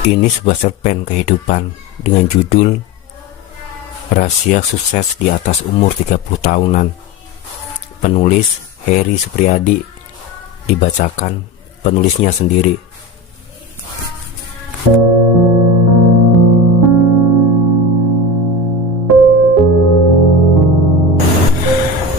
Ini sebuah cerpen kehidupan dengan judul Rahasia Sukses di Atas Umur 30 Tahunan. Penulis Heri Supriyadi. Dibacakan penulisnya sendiri.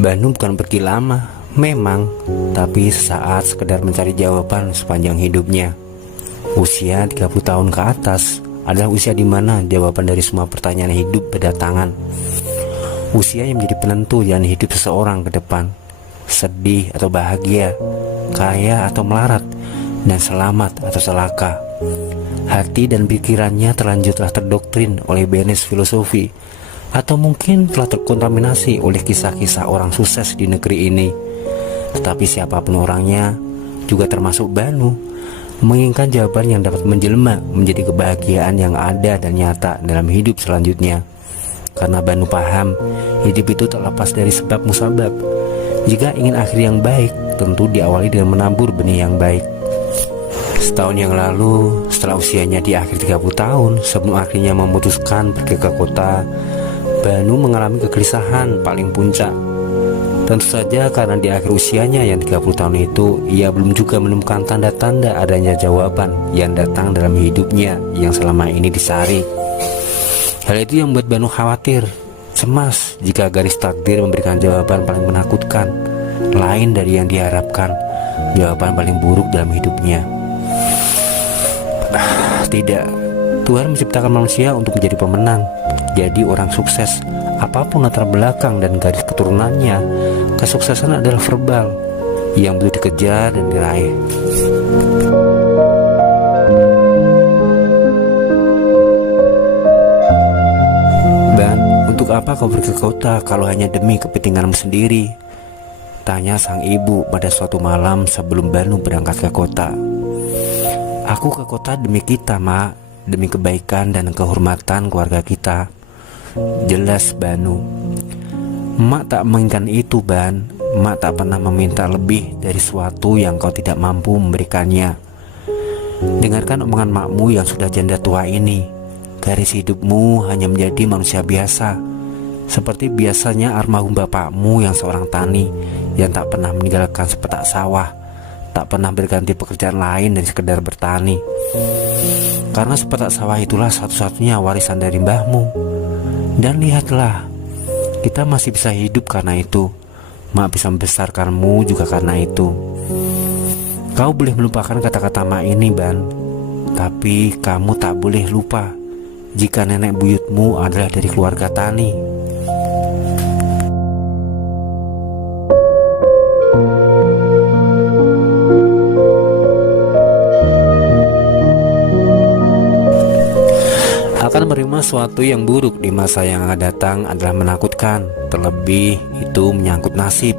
Banu bukan pergi lama, memang, tapi sesaat sekedar mencari jawaban sepanjang hidupnya. Usia 30 tahun ke atas adalah usia di mana jawaban dari semua pertanyaan hidup berdatangan. Usia yang menjadi penentu jalan hidup seseorang ke depan. Sedih atau bahagia, kaya atau melarat, dan selamat atau celaka. Hati dan pikirannya terlanjurlah terdoktrin oleh benes filosofi, atau mungkin telah terkontaminasi oleh kisah-kisah orang sukses di negeri ini. Tetapi siapapun orangnya, juga termasuk Banu, menginginkan jawaban yang dapat menjelma menjadi kebahagiaan yang ada dan nyata dalam hidup selanjutnya. Karena Banu paham, hidup itu tak lepas dari sebab musabab. Jika ingin akhir yang baik, tentu diawali dengan menabur benih yang baik. Setahun yang lalu, setelah usianya di akhir 30 tahun, sebelum akhirnya memutuskan pergi ke kota, Banu mengalami kegelisahan paling puncak. Tentu saja karena di akhir usianya yang 30 tahun itu, ia belum juga menemukan tanda-tanda adanya jawaban yang datang dalam hidupnya yang selama ini disari. Hal itu yang membuat Banu khawatir, cemas jika garis takdir memberikan jawaban paling menakutkan, lain dari yang diharapkan, jawaban paling buruk dalam hidupnya. Tidak, Tuhan menciptakan manusia untuk menjadi pemenang, jadi orang sukses. Apapun latar belakang dan garis keturunannya, kesuksesan adalah verbal yang butuh dikejar dan diraih. "Ban, untuk apa kau pergi ke kota kalau hanya demi kepentinganmu sendiri?" tanya sang ibu pada suatu malam sebelum Banu berangkat ke kota. "Aku ke kota demi kita, Mak, demi kebaikan dan kehormatan keluarga kita," jelas Banu. "Mak tak menginginkan itu, Ban. Mak tak pernah meminta lebih dari sesuatu yang kau tidak mampu memberikannya. Dengarkan omongan makmu yang sudah janda tua ini. Garis hidupmu hanya menjadi manusia biasa, seperti biasanya almarhum bapakmu yang seorang tani, yang tak pernah meninggalkan sepetak sawah, tak pernah berganti pekerjaan lain dari sekedar bertani. Karena sepetak sawah itulah satu-satunya warisan dari mbahmu. Dan lihatlah, kita masih bisa hidup karena itu. Mak bisa membesarkanmu juga karena itu. Kau boleh melupakan kata-kata Mak ini, Ban, tapi kamu tak boleh lupa jika nenek buyutmu adalah dari keluarga tani." Akan menerima sesuatu yang buruk di masa yang akan datang adalah menakutkan. Terlebih itu menyangkut nasib.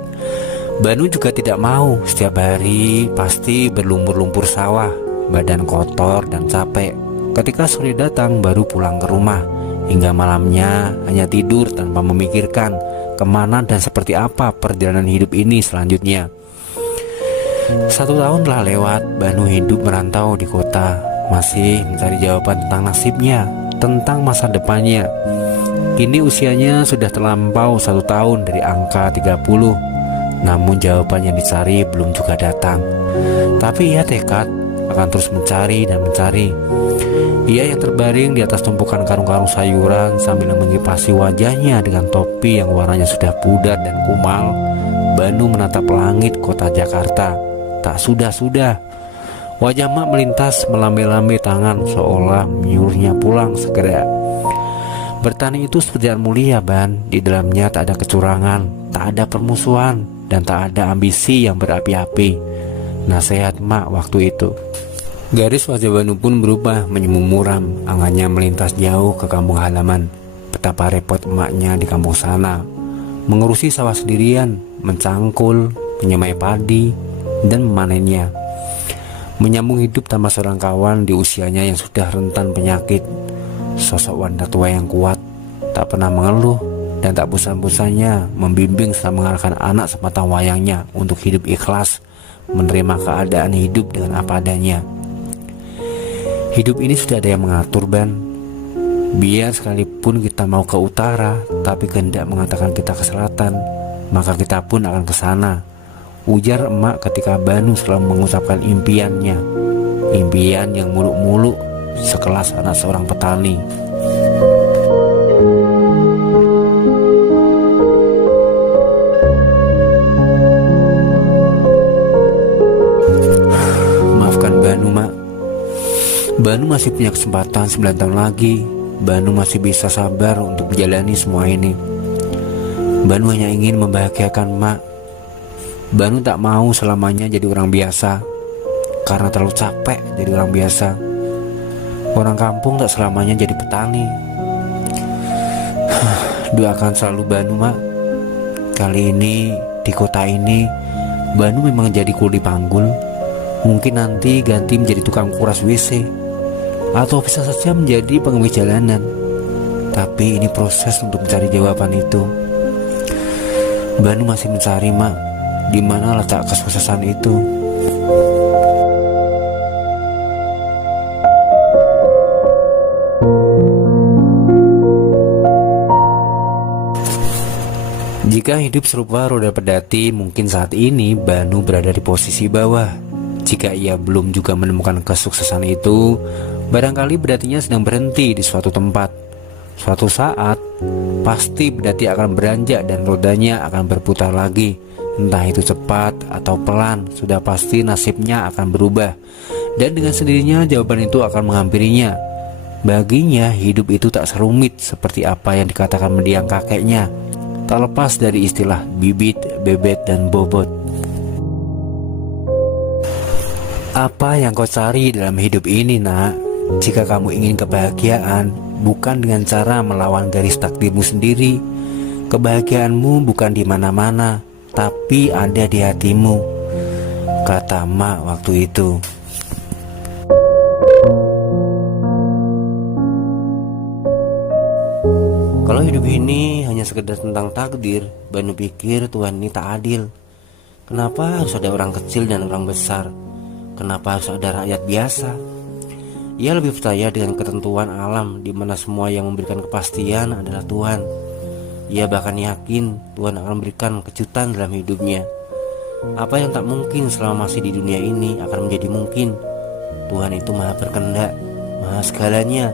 Banu juga tidak mau setiap hari pasti berlumpur-lumpur sawah, badan kotor dan capek. Ketika sore datang baru pulang ke rumah, hingga malamnya hanya tidur tanpa memikirkan kemana dan seperti apa perjalanan hidup ini selanjutnya. 1 tahun telah lewat, Banu hidup merantau di kota, masih mencari jawaban tentang nasibnya, tentang masa depannya. Kini usianya sudah terlampau 1 tahun dari angka 30, namun jawaban yang dicari belum juga datang. Tapi ia tekad akan terus mencari dan mencari. Ia yang terbaring di atas tumpukan karung-karung sayuran sambil mengipasi wajahnya dengan topi yang warnanya sudah pudar dan kumal, Banu menatap langit kota Jakarta. Tak sudah-sudah, wajah Mak melintas melambai-lambai tangan seolah menyuruhnya pulang segera. Bertani itu pekerjaan mulia, Ban. Di dalamnya tak ada kecurangan, tak ada permusuhan, dan tak ada ambisi yang berapi-api. Nasihat Mak waktu itu. Garis wajah Banu pun berubah menjadi muram. Angannya melintas jauh ke kampung halaman. Betapa repot emaknya di kampung sana, mengurusi sawah sendirian, mencangkul, menyemai padi, dan memanennya. Menyambung hidup tanpa seorang kawan di usianya yang sudah rentan penyakit. Sosok wanita tua yang kuat, tak pernah mengeluh dan tak bosan-bosannya membimbing serta mengarahkan anak sematang wayangnya untuk hidup ikhlas, menerima keadaan hidup dengan apa adanya. Hidup ini sudah ada yang mengatur, Ban. Biar sekalipun kita mau ke utara, tapi kehendak mengatakan kita ke selatan, maka kita pun akan ke sana, ujar emak ketika Banu selalu mengucapkan impiannya. Impian yang muluk-muluk sekelas anak seorang petani. Maafkan Banu, Mak. Banu masih punya kesempatan 9 tahun lagi. Banu masih bisa sabar untuk menjalani semua ini. Banu hanya ingin membahagiakan Mak. Banu tak mau selamanya jadi orang biasa, karena terlalu capek jadi orang biasa. Orang kampung tak selamanya jadi petani. Doakan selalu Banu, Mak. Kali ini di kota ini Banu memang jadi kuli panggul. Mungkin nanti ganti menjadi tukang kuras WC, atau bisa saja menjadi pengemis jalanan. Tapi ini proses untuk mencari jawaban itu. Banu masih mencari, Mak, di mana letak kesuksesan itu. Jika hidup serupa roda pedati, mungkin saat ini Banu berada di posisi bawah. Jika ia belum juga menemukan kesuksesan itu, barangkali pedatinya sedang berhenti di suatu tempat. Suatu saat, pasti pedati akan beranjak dan rodanya akan berputar lagi. Entah itu cepat atau pelan, sudah pasti nasibnya akan berubah. Dan dengan sendirinya jawaban itu akan menghampirinya. Baginya, hidup itu tak serumit seperti apa yang dikatakan mendiang kakeknya. Tak lepas dari istilah bibit, bebet, dan bobot. Apa yang kau cari dalam hidup ini, Nak? Jika kamu ingin kebahagiaan, bukan dengan cara melawan garis takdirmu sendiri. Kebahagiaanmu bukan di mana-mana, tapi ada di hatimu, kata Mak waktu itu. Kalau hidup ini hanya sekedar tentang takdir, Banu pikir Tuhan ini tak adil. Kenapa harus ada orang kecil dan orang besar? Kenapa harus ada rakyat biasa? Ia lebih percaya dengan ketentuan alam, di mana semua yang memberikan kepastian adalah Tuhan. Ia bahkan yakin Tuhan akan memberikan kejutan dalam hidupnya. Apa yang tak mungkin selama masih di dunia ini akan menjadi mungkin. Tuhan itu maha berkehendak, maha segalanya.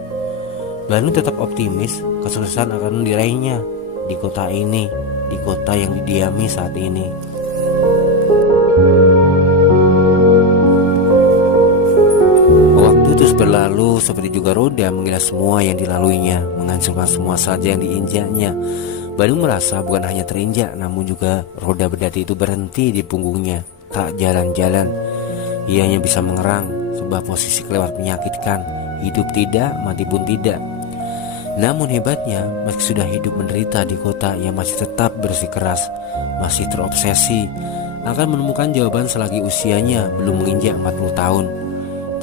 Banu tetap optimis kesuksesan akan diraihnya di kota ini, di kota yang didiami saat ini. Waktu terus berlalu seperti juga roda mengilas semua yang dilaluinya, menghancurkan semua saja yang diinjaknya. Banu merasa bukan hanya terinjak, namun juga roda berdati itu berhenti di punggungnya, tak jalan-jalan. Ia hanya bisa mengerang, sebuah posisi kelewat menyakitkan. Hidup tidak, mati pun tidak. Namun hebatnya, meski sudah hidup menderita di kota, ia masih tetap bersikeras, masih terobsesi akan menemukan jawaban selagi usianya belum menginjak 40 tahun.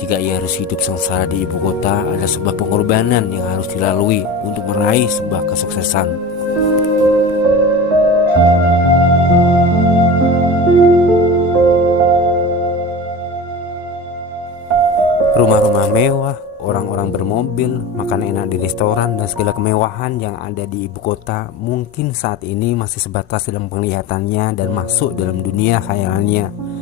Jika ia harus hidup sengsara di ibu kota, ada sebuah pengorbanan yang harus dilalui untuk meraih sebuah kesuksesan. Rumah-rumah mewah, orang-orang bermobil, makan enak di restoran, dan segala kemewahan yang ada di ibu kota mungkin saat ini masih sebatas dalam penglihatannya dan masuk dalam dunia khayalannya.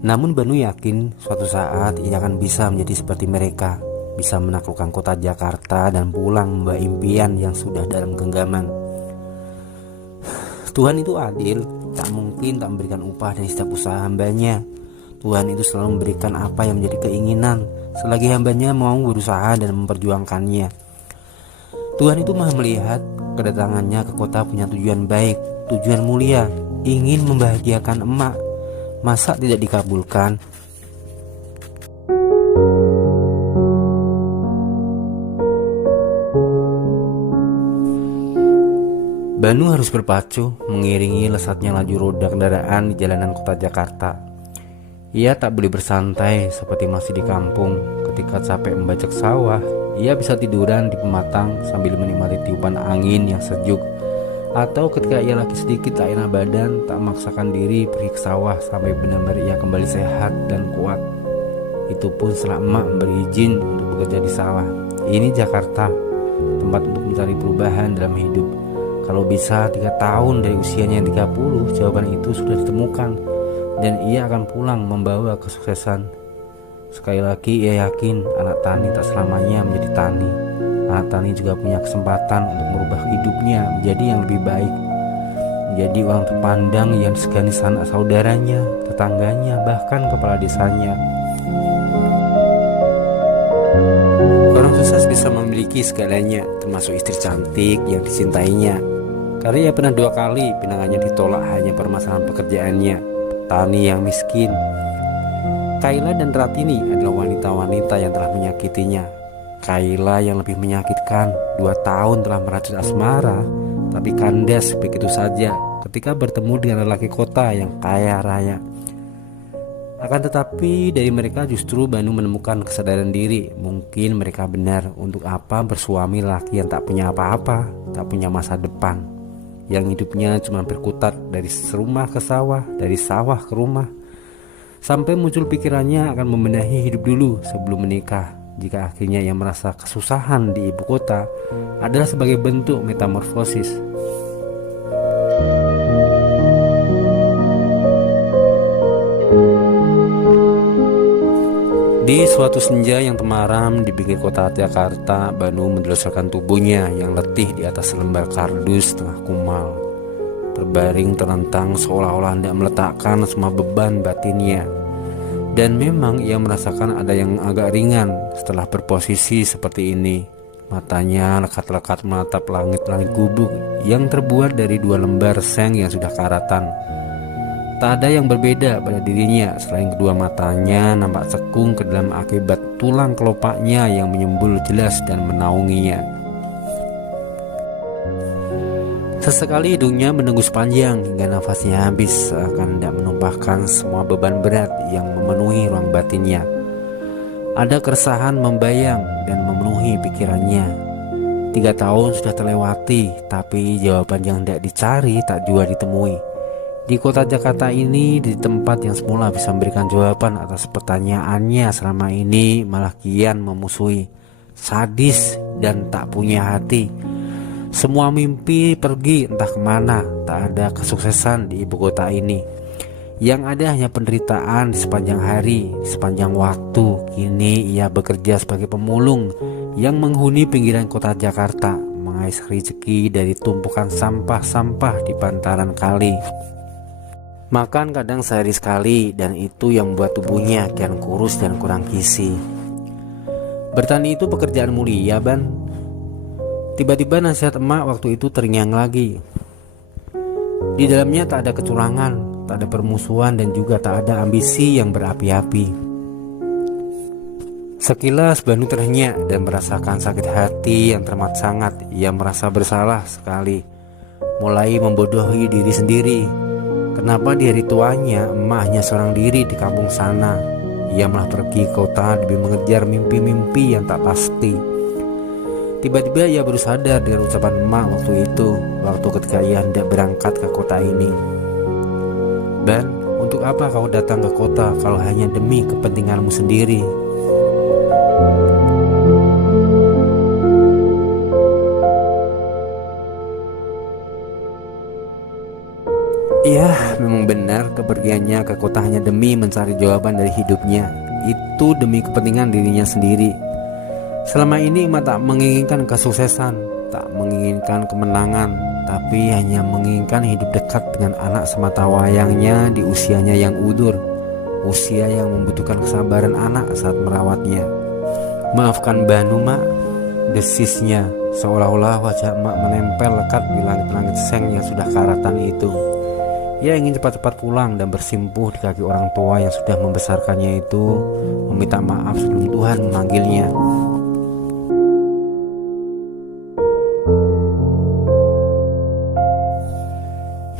Namun Banu yakin suatu saat ia akan bisa menjadi seperti mereka, bisa menaklukkan kota Jakarta dan pulang membawa impian yang sudah dalam genggaman. Tuhan itu adil, tak mungkin tak memberikan upah dari setiap usaha hambanya. Tuhan itu selalu memberikan apa yang menjadi keinginan, selagi hambanya mau berusaha dan memperjuangkannya. Tuhan itu maha melihat, kedatangannya ke kota punya tujuan baik, tujuan mulia, ingin membahagiakan emak. Masa tidak dikabulkan? Banu harus berpacu mengiringi lesatnya laju roda kendaraan di jalanan kota Jakarta. Ia tak boleh bersantai seperti masih di kampung. Ketika capek membajak sawah, ia bisa tiduran di pematang sambil menikmati tiupan angin yang sejuk. Atau ketika ia lagi sedikit tak enak badan, tak memaksakan diri pergi ke sawah sampai benar-benar ia kembali sehat dan kuat. Itu pun setelah emak memberi izin untuk bekerja di sawah. Ini Jakarta, tempat untuk mencari perubahan dalam hidup. Kalau bisa 3 tahun dari usianya yang 30, jawaban itu sudah ditemukan dan ia akan pulang membawa kesuksesan. Sekali lagi ia yakin anak tani tak selamanya menjadi tani. Anak tani juga punya kesempatan untuk merubah hidupnya menjadi yang lebih baik, menjadi orang terpandang yang disegani sanak saudaranya, tetangganya, bahkan kepala desanya. Orang sukses bisa memiliki segalanya, termasuk istri cantik yang dicintainya. Karena ia pernah 2 kali pinangannya ditolak hanya permasalahan pekerjaannya, petani yang miskin. Kayla dan Ratini adalah wanita-wanita yang telah menyakitinya. Kayla yang lebih menyakitkan, 2 tahun telah merajut asmara, tapi kandas begitu saja ketika bertemu dengan lelaki kota yang kaya raya. Akan tetapi dari mereka justru Banu menemukan kesadaran diri. Mungkin mereka benar, untuk apa bersuami laki yang tak punya apa-apa, tak punya masa depan, yang hidupnya cuma berkutat dari rumah ke sawah, dari sawah ke rumah, sampai muncul pikirannya akan membenahi hidup dulu sebelum menikah. Jika akhirnya ia merasa kesusahan di ibu kota adalah sebagai bentuk metamorfosis. Di suatu senja yang temaram di pinggir kota Jakarta, Banu mendelusarkan tubuhnya yang letih di atas lembar kardus tengah kumal. Berbaring terentang seolah-olah hendak meletakkan semua beban batinnya. Dan memang ia merasakan ada yang agak ringan setelah berposisi seperti ini. Matanya lekat-lekat menatap langit-langit gubuk yang terbuat dari 2 lembar seng yang sudah karatan. Tak ada yang berbeda pada dirinya selain kedua matanya nampak cekung ke dalam akibat tulang kelopaknya yang menyembul jelas dan menaunginya. Sesekali hidungnya mendengus panjang hingga nafasnya habis, seakan hendak menumpahkan semua beban berat yang memenuhi ruang batinnya. Ada keresahan membayang dan memenuhi pikirannya. 3 tahun sudah terlewati, tapi jawaban yang hendak dicari tak juga ditemui. Di kota Jakarta ini, di tempat yang semula bisa memberikan jawaban atas pertanyaannya selama ini, malah kian memusuhi, sadis dan tak punya hati. Semua mimpi pergi entah kemana, tak ada kesuksesan di ibu kota ini. Yang ada hanya penderitaan di sepanjang hari, di sepanjang waktu. Kini ia bekerja sebagai pemulung yang menghuni pinggiran kota Jakarta, mengais rezeki dari tumpukan sampah-sampah di bantaran kali. Makan kadang sehari sekali, dan itu yang membuat tubuhnya kian kurus dan kurang gizi. Bertani itu pekerjaan mulia, Ban. Tiba-tiba nasihat emak waktu itu terngiang lagi. Di dalamnya tak ada kecurangan, tak ada permusuhan, dan juga tak ada ambisi yang berapi-api. Sekilas Banu terhenyak dan merasakan sakit hati yang teramat sangat. Ia merasa bersalah sekali, mulai membodohi diri sendiri. Kenapa di hari tuanya emak hanya seorang diri di kampung sana? Ia malah pergi ke kota demi mengejar mimpi-mimpi yang tak pasti. Tiba-tiba ia baru sadar dengan ucapan emak waktu itu, waktu ketika ia hendak berangkat ke kota ini. "Ban, untuk apa kau datang ke kota kalau hanya demi kepentinganmu sendiri?" Ya, memang benar kepergiannya ke kota hanya demi mencari jawaban dari hidupnya. Itu demi kepentingan dirinya sendiri. Selama ini emak tak menginginkan kesuksesan, tak menginginkan kemenangan, tapi hanya menginginkan hidup dekat dengan anak semata wayangnya di usianya yang udur, usia yang membutuhkan kesabaran anak saat merawatnya. "Maafkan Banu, Mak," desisnya, seolah-olah wajah emak menempel lekat di langit-langit seng yang sudah karatan itu. Ia ingin cepat-cepat pulang dan bersimpuh di kaki orang tua yang sudah membesarkannya itu, meminta maaf sebelum Tuhan memanggilnya.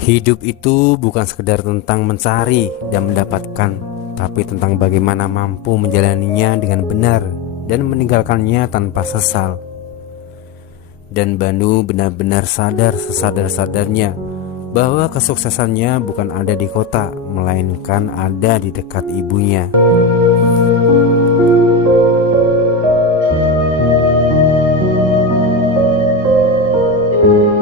Hidup itu bukan sekedar tentang mencari dan mendapatkan, tapi tentang bagaimana mampu menjalaninya dengan benar dan meninggalkannya tanpa sesal. Dan Banu benar-benar sadar sesadar-sadarnya bahwa kesuksesannya bukan ada di kota, melainkan ada di dekat ibunya. Thank